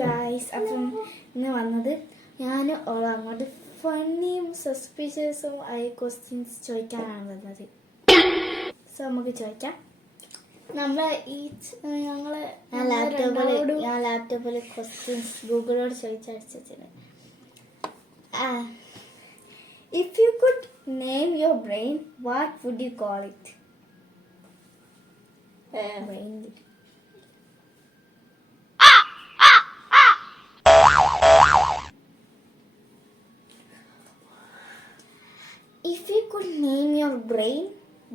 Guys, അപ്പം ഇന്ന് വന്നത് ഞാൻ അങ്ങോട്ട് ഫണ്ണിയും സസ്പീഷ്യസും ആയ ക്വസ്റ്റ്യൻസ് ചോദിക്കാനാണ് വന്നത്. സോ നമുക്ക് ചോദിക്കാം. ഞാൻ ലാപ്ടോപ്പിൽ questions ഗൂഗിളോട് ചോദിച്ചടിച്ചിട്ടുണ്ട്. If you could name your brain, what would you call it? Brain. If you could name your brain,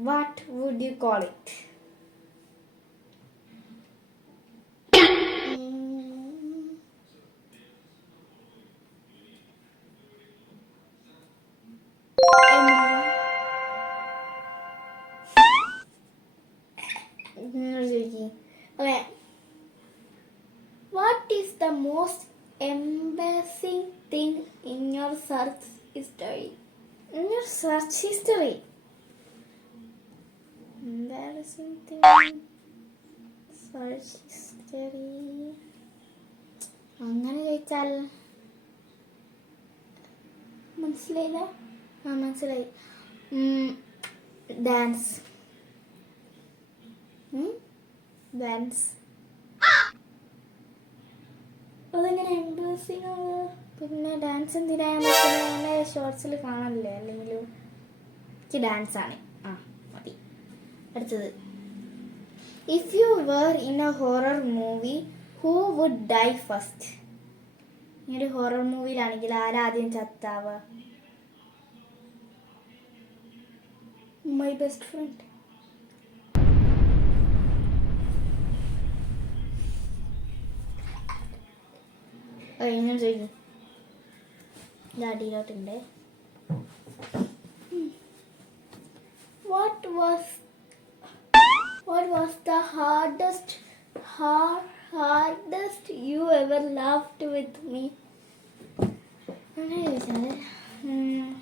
what would you call it? Okay. What is the most embarrassing thing in your search history? In your search history? Embarrassing thing. Search history. അങ്ങനെ ചോദിച്ചാൽ മനസ്സിലായില്ല. മനസ്സിലായി. Dance. അതെങ്ങനെ embarrassing ആവുക? പിന്നെ dance എന്തിനാണ് ഷോർട്സിൽ കാണാനില്ലേ? അല്ലെങ്കിലും എനിക്ക് ഡാൻസ് ആണ്. മതി. അടുത്തത്, if you were in a horror movie who would die first? ഈ ഒരു ഹൊറർ മൂവിയിലാണെങ്കിൽ ആരാദ്യം ചത്താവുക? My best friend. ഞാൻ ചോദിക്കും. ഡാഡിയിലോട്ടുണ്ട്. What was the hardest you ever laughed with me? അങ്ങനെ ചോദിച്ചാൽ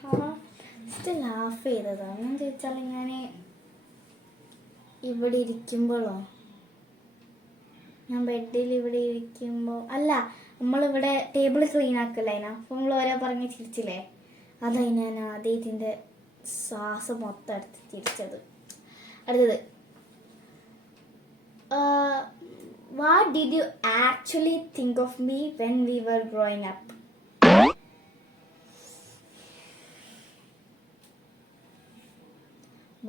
ഹാർഡസ്റ്റ് ലാഫ് ചെയ്തതോ അങ്ങനെ ചോദിച്ചാൽ ഞാൻ ഇവിടെ ഇരിക്കുമ്പോഴോ, ഞാൻ ബെഡിൽ ഇവിടെ ഇരിക്കുമ്പോൾ അല്ല, നമ്മളിവിടെ ടേബിൾ ക്ലീൻ ആക്കല്ലേ, അപ്പോൾ നമ്മൾ ഓരോ പറഞ്ഞ് ചിരിച്ചില്ലേ, അതായി ഞാൻ ആദ്യത്തിൻ്റെ ശ്വാസം മൊത്തം എടുത്ത് ചിരിച്ചത്. അടുത്തത്, what did you actually think of me when we were growing up?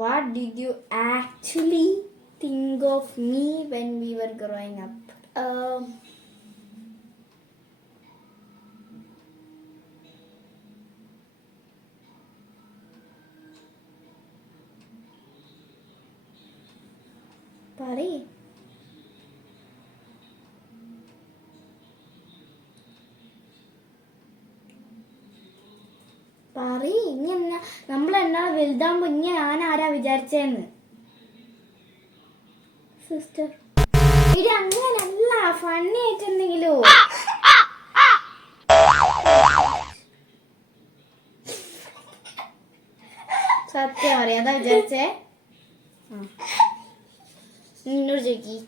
What did you actually think of me when we were growing up? പറയ്. ഇനി എന്നാ നമ്മളെന്നാ വലുതാകുമ്പോ ഇനി ഞാൻ ആരാ വിചാരിച്ചേന്ന്? സിസ്റ്റർ. ഇത് അങ്ങനല്ല, ഫണ്ണി ആയിട്ട് എന്തെങ്കിലും. സത്യം പറയാ, അതാ വിചാരിച്ചേ. നിന്നോട് ചോദിക്കി.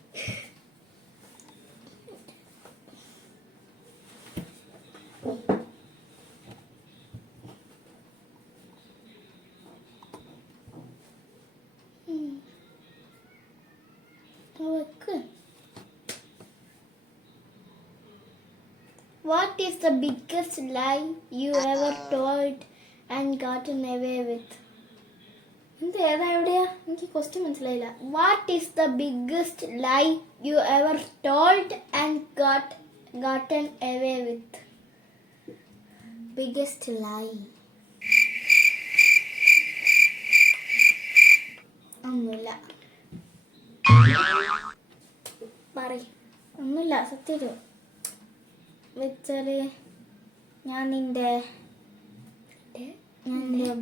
What is the biggest lie you ever told and gotten away with? എന്ത് ഏതാ എവിടെയാ? എനിക്ക് ക്വസ്റ്റ്യൻ മനസ്സിലായില്ല. What is the biggest lie you ever told and gotten away with? Biggest lie ഒന്നുമില്ല. ഒന്നുമില്ല, സത്യം വെച്ചാല് ഞാൻ നിന്റെ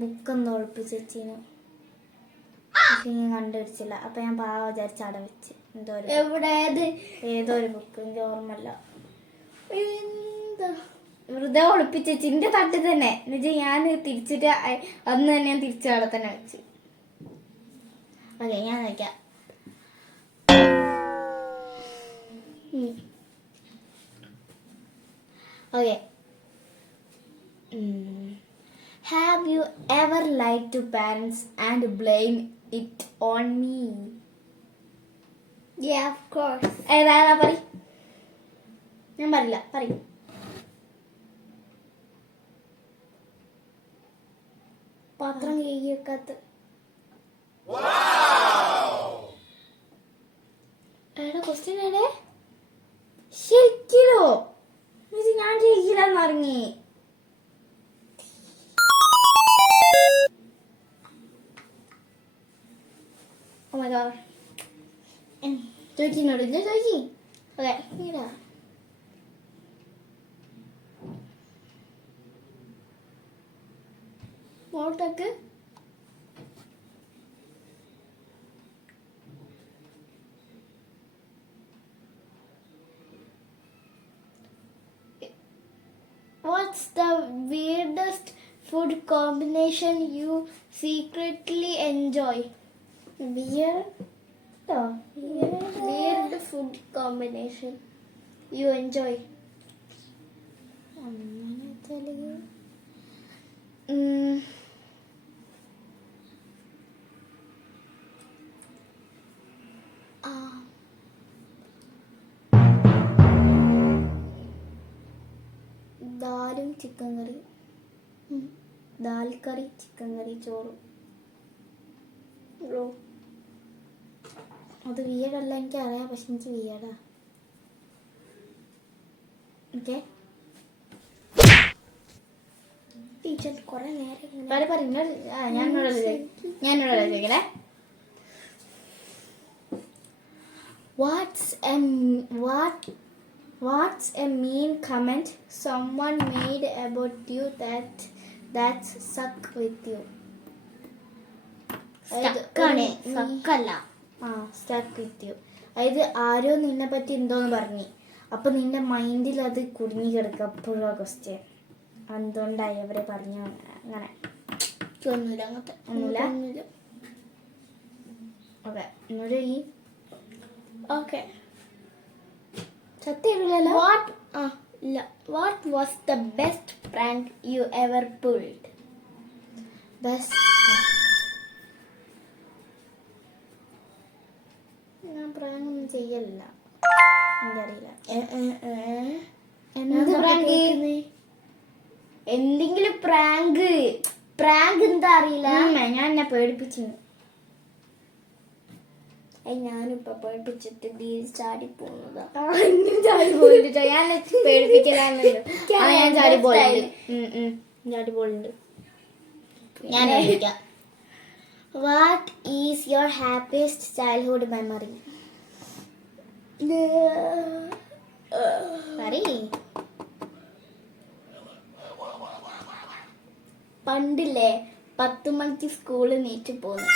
ബുക്കൊന്നും ഒളിപ്പിച്ചു കണ്ടുപിടിച്ചില്ല. അപ്പൊ ഞാൻ പാവ വിചാരിച്ച് അവിടെ വെച്ച് ഏതോ ഒരു ബുക്ക്, എനിക്ക് ഓർമ്മല്ല, വെറുതെ ഒളിപ്പിച്ച് എന്റെ തട്ടിൽ തന്നെ. എന്നുവെച്ചാൽ ഞാൻ തിരിച്ചിട്ട് അന്ന് തന്നെ ഞാൻ തിരിച്ച് അവിടെ തന്നെ വെച്ച്. ഓക്കെ, ഞാൻ നോക്കാം. Okay. Have you ever lied to parents and blame it on me? Yeah, of course. ഏതാ പറ. ഞാൻ പറയില്ല, പറയും. പാത്രം കഴുകി വെക്കാത്ത. എടാ ക്വസ്റ്റ്യൻ എടേ ശരിക്കോ ഞാൻ ചെയ്യില്ലെന്ന് ഇറങ്ങി. Oh my god. ചോദിക്കുന്നോട് ഇല്ല ചോദിക്കി. Okay നീടാ. മോട്ടക്ക് What's the weirdest food combination you secretly enjoy? Weird food combination you enjoy. ദാലും ചിക്കൻ കറി, ദാൽ കറി, ചിക്കൻ കറി, ചോറും. ബ്രോ അത് വിയർഡല്ല, എനിക്കറിയാം, പക്ഷെ എനിക്ക് വിയർഡാ. ഓക്കെ ടീച്ചർ കുറെ നേരം ഞാനോട് ചോദിക്കണേ. What's a mean comment someone made about you that's stuck with you? Stuck with you. അതായത് ആരോ നിന്നെ പറ്റി എന്തോന്ന് പറഞ്ഞു, അപ്പൊ നിന്റെ മൈൻഡിൽ അത് കുടുങ്ങി കിടക്കുക. അപ്പോഴും ക്വസ്റ്റ്യൻ എന്തുകൊണ്ടായി അവരെ പറഞ്ഞു അങ്ങനെ. ഒന്നുമില്ല. ഓക്കെ എന്നോട് ഈ ഓക്കെ സത്യമില്ലല്ലോ. What was the best prank you ever pulled? Best ഞാൻ പ്രാങ്കൊന്നും ചെയ്യലില്ല, എനിക്കറിയില്ല. എന്തെങ്കിലും പ്രാങ്ക് എന്താ അറിയില്ല. ഞാൻ എന്നെ പേടിപ്പിച്ചു. ഞാനിപ്പോ പേടിപ്പിച്ചിട്ട് ചാടി പോകുന്നതാ. ചാടി പോയിട്ട് ഞാൻ പേടിപ്പിക്കലാന്നുണ്ട്. ഞാൻ ചാടി പോയിട്ടുണ്ട്. ഞാൻ ചോദിക്കാം. What is your happiest childhood memory? പണ്ടില്ലേ 10 മണിക്ക് സ്കൂളിൽ നീറ്റ് പോന്നു.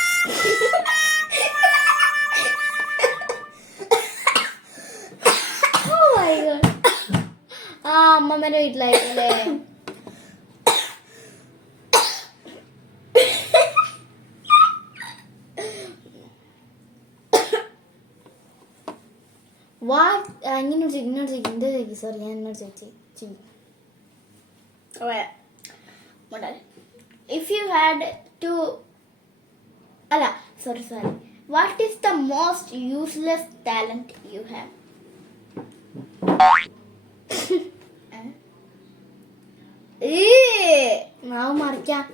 അമ്മമ്മേന്റെ വീട്ടിലായില്ലേ. സോറി ഞാൻ എന്നോട് ചോദിച്ചു. If you had to sorry what is the most useless talent you have? മാവ് മറിക്കാം.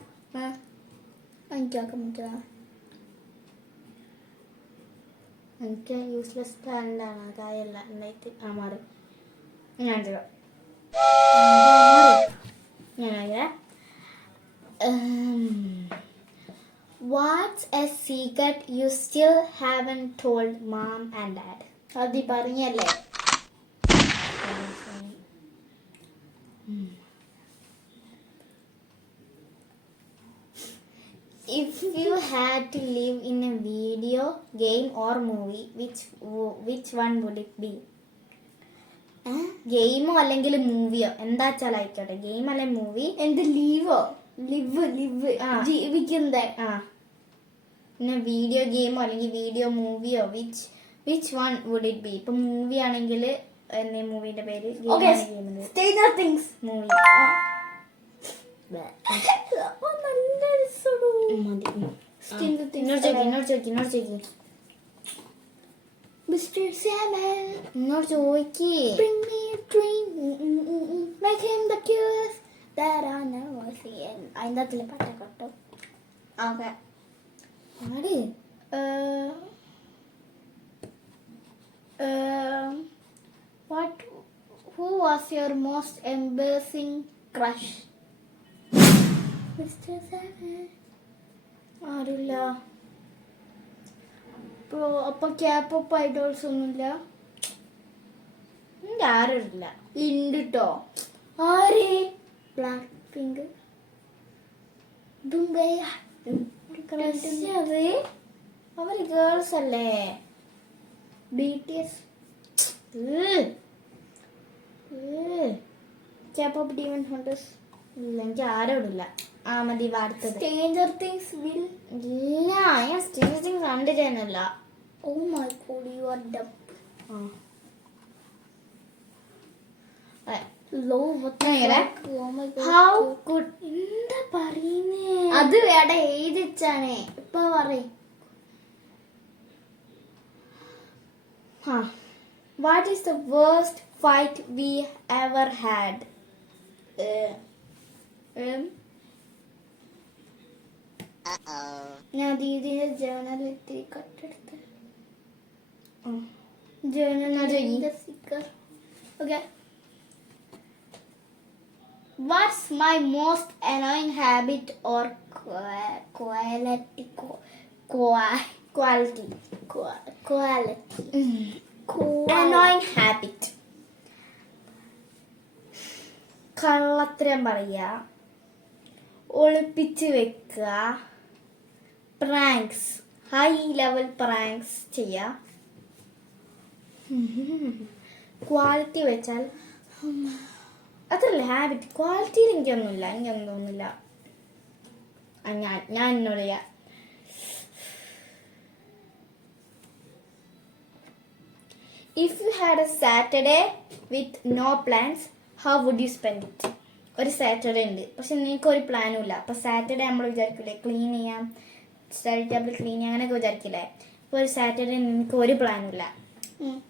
എനിക്ക് യൂസ്ലെസ് ടാലന്റ് ആണ്. അതായല്ല ഉണ്ടായിട്ട് മാറി. ഞാൻ What's a secret you still haven't told mom and dad? അത് പറഞ്ഞല്ലേ. If you had to live in a video game or movie, which one would it be? ഗെയിമോ അല്ലെങ്കിൽ മൂവിയോ എന്താ വെച്ചാൽ ആയിക്കോട്ടെ. ഗെയിം അല്ലെ മൂവി. എന്ത് ലിവ് ജീവിക്കുന്നത്. പിന്നെ വീഡിയോ ഗെയിമോ അല്ലെങ്കിൽ വീഡിയോ മൂവിയോ which one would it be? ഇപ്പം മൂവി ആണെങ്കിൽ എന്നീ മൂവിന്റെ പേര് Okay, Stranger Things. മൂവി അപ്പൊ നല്ല രസമുള്ളൂ. Stranger Things. ഇന്നോട് ചോദിക്കി Mr. Salmon, ഇന്നോട് ചോദിക്കേ. bring me a dream. Make him the cutest that I never seen. അതിൻ്റെ അകത്തിലെ പാട്ടൊക്കെ ഓക്കെ ആട് What? Who was your most embarrassing crush? Mr. Salmon. ആരുല്ല. അപ്പൊ K-pop ഐഡോൾസ് ഒന്നുമില്ല? എന്റെ ആരുമില്ല. ഉണ്ട് ട്ടോ. ആര്? Black pink. അത് അവര് ഗേൾസ് അല്ലേ? BTS. K-pop Demon Hunters. ഇല്ല എനിക്ക് ആരോടില്ല. ആ മതി അടുത്തത്. Stranger Things will. ഇല്ല ഞാൻ Stranger Things കണ്ടിട്ടല്ല. Oh my god, you are dumb. Low what the നേരെ. fuck? Oh my god. How could എന്താ പറയുന്നേ? അത് വേടെ എഴുതിച്ചാണേ. ഇപ്പൊ പറയ്. What is the worst fight we ever had? ഞാൻ ദീദിന്റെ ജേർണലിറ്റി കട്ടെടുത്ത് ജേർണലിന്റെ sticker. Okay. What's my most annoying habit or quality? Annoying habit. കള്ളത്തരം പറയുക, ഒളിപ്പിച്ച് വെക്കുക, പ്രാങ്ക്സ്, ഹൈ ലെവൽ പ്രാങ്ക്സ് ചെയ്യുക. ക്വാളിറ്റി വെച്ചാൽ അത്രല്ല ഹാബിറ്റ്. ക്വാളിറ്റിയിൽ എനിക്കൊന്നും തോന്നുന്നില്ല. ഞാൻ എന്നോട് ചെയ്യാം. If you had a Saturday with no plans, how would you spend it? ഒരു സാറ്റർഡേ ഉണ്ട് പക്ഷെ നിങ്ങൾക്ക് ഒരു പ്ലാനും ഇല്ല. അപ്പോൾ സാറ്റർഡേ നമ്മൾ വിചാരിക്കില്ലേ ക്ലീൻ ചെയ്യാം, സ്റ്റഡി ടേബിൾ ക്ലീൻ ചെയ്യാം, അങ്ങനെയൊക്കെ വിചാരിക്കില്ലേ. ഇപ്പോൾ ഒരു സാറ്റർഡേ നിങ്ങൾക്ക് ഒരു പ്ലാനും ഇല്ല.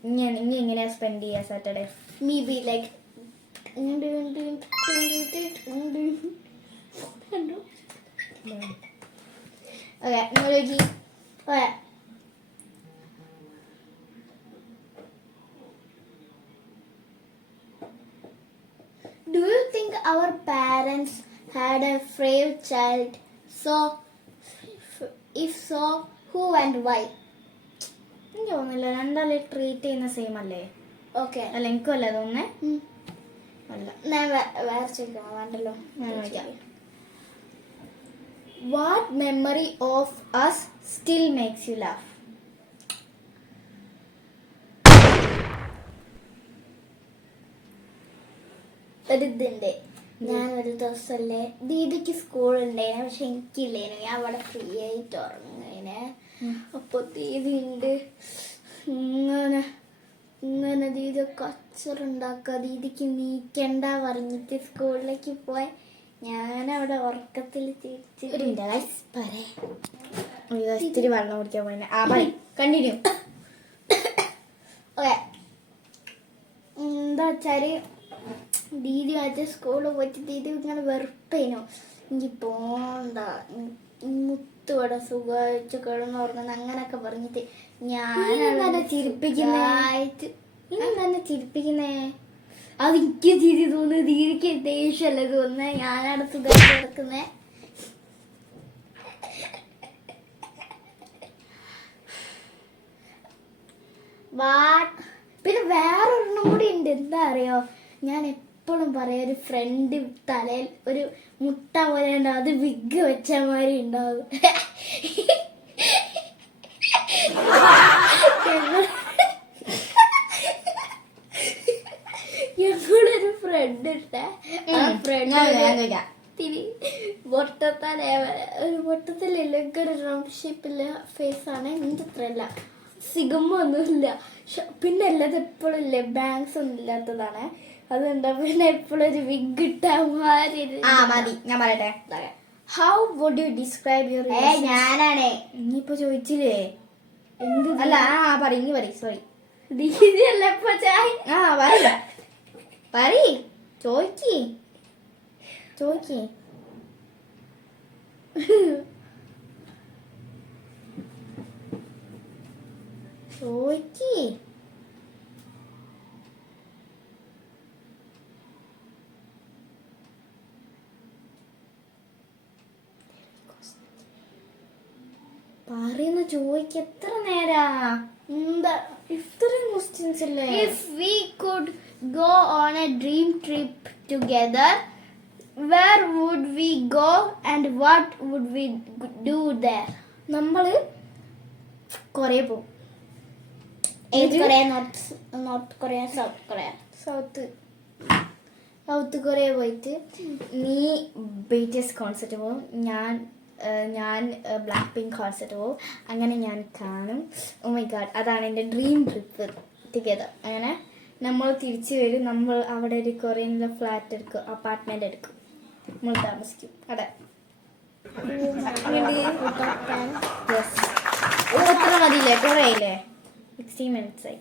ഇനി എങ്ങനെയാ സ്പെൻഡ് ചെയ്യുക Saturday? Me be like Okay. Do you think our parents had a brave child? So, if so, who and why? എനിക്ക് തോന്നുന്നില്ല. രണ്ടാളെ ട്രീറ്റ് ചെയ്യുന്ന സെയിം അല്ലേ? Okay. അല്ല എനിക്കും അല്ലേ തോന്നുന്നേ? അല്ല. ഞാൻ വേറെ ചോദിക്കണം വേണ്ടല്ലോ. ഞാൻ ചോദിക്കാം. What memory of us still makes you laugh? ഒരിതുണ്ട്. ഞാൻ ഒരു ദിവസമല്ലേ ദീദിക്ക് സ്കൂളുണ്ടായിരുന്നു പക്ഷെ എനിക്കില്ലേനു. ഞാൻ അവിടെ ഫ്രീ ആയിട്ട് ഉറങ്ങേനെ. അപ്പൊ ദീദി ഉണ്ട് ഇങ്ങനെ ദീദി കച്ചറുണ്ടാക്കുക, ദീദിക്ക് നീക്കണ്ട പറഞ്ഞിട്ട് സ്കൂളിലേക്ക് പോയി. ഞാനവിടെ ഉറക്കത്തിൽ ഇത്തിരി വെള്ളം കുടിക്കാൻ പോയി. കണ്ടിന്യൂ. ഓക്കെ. എന്താ വെച്ചാല് ദീദി മറ്റേ സ്കൂളിൽ പോയിട്ട് ദീദി ഇങ്ങനെ വെറുപ്പേനു. എനിക്ക് പോണ്ട, മുത്തുവിടെ സുഖമായിട്ട് കിടന്നുറങ്ങുന്ന അങ്ങനൊക്കെ പറഞ്ഞിട്ട് ഞാൻ ചിരിപ്പിക്കുന്നേ. അത് എനിക്ക് ചിരി തോന്നുന്നു, ദീദിക്ക് ദേഷ്യമല്ലേ തോന്നുന്നത്. ഞാനവിടെ സുഖമായിട്ട് കിടക്കുന്നേ. പിന്നെ വേറൊരെണ്ണം കൂടി ഉണ്ട്. എന്താ അറിയോ, ഞാൻ എപ്പോഴും പറയാം ഒരു ഫ്രണ്ട് തലയിൽ ഒരു മുട്ട പോലെ ഉണ്ടാവും, അത് വിഗ് വെച്ച മാതിരി ഉണ്ടാവും. ഞങ്ങളൊരു ഫ്രണ്ട് ഇട്ടേ ആ ഫ്രണ്ട് തിരി പൊട്ടത്തല ഒരു പൊട്ടത്തലല്ല ഒരു റൗണ്ട് ഷേപ്പിലെ ഫേസ് ആണ്. എൻ്റെ അത്രയല്ല സിഗമ്മ ഒന്നുമില്ല. പിന്നെ അല്ലാതെ എപ്പോഴും ഇല്ലേ ബാങ്ക്സ് ഒന്നും ഇല്ലാത്തതാണ്. അതുകൊണ്ട് പിന്നെ എപ്പോഴും ഒരു വിഗ് ഇട്ടാ മാറി. ആ മതി, ഞാൻ പറയട്ടെ. How would you describe your ഞാനാണേ ഇനിയിപ്പോ ചോദിച്ചില്ലേ? എന്ത് അല്ല പറ സോറി. ദീദിയല്ല ഇപ്പൊ ചായ. ആ പറ ചോയ്ക്ക് ചോയ്ക്ക്. പറയുന്ന ചോയ്ക്ക്. എത്ര നേരാ എന്താ ഇത്രയും ക്വസ്റ്റ്യൻസ് അല്ലേ? If we could go on a dream trip together, where would we go and what would we do there? നമ്മള് കൊറേ പോകും. ഏത് Korea? North Korea, south Korea? South Korea പോയിട്ട് നീ BTS കോൺസെർട്ട് പോകും, ഞാൻ ബ്ലാക്ക് പിങ്ക് കോൺസെർട്ട് പോകും. അങ്ങനെ ഞാൻ കാണും. ഓ മൈ ഗാഡ്, അതാണ് എൻ്റെ ഡ്രീം ട്രിപ്പ് ടുഗെദർ. അങ്ങനെ നമ്മൾ തിരിച്ചു വരും. നമ്മൾ അവിടെ ഒരു കൊറിയനിലെ ഫ്ലാറ്റ് എടുക്കും, അപ്പാർട്ട്മെന്റ് എടുക്കും, നമ്മൾ താമസിക്കും. അതെ. എത്ര മതിയില്ലേ? കുറേ ഇല്ലേ? 60 minutes ആയി.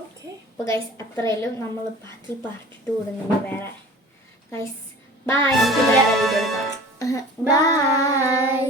Okay. അപ്പോൾ ഗൈസ് അത്രയല്ലും. നമ്മൾ ബാക്കി പാർട്ട് 2 ഇടുന്നത് വേറെ. Guys bye. ബൈ.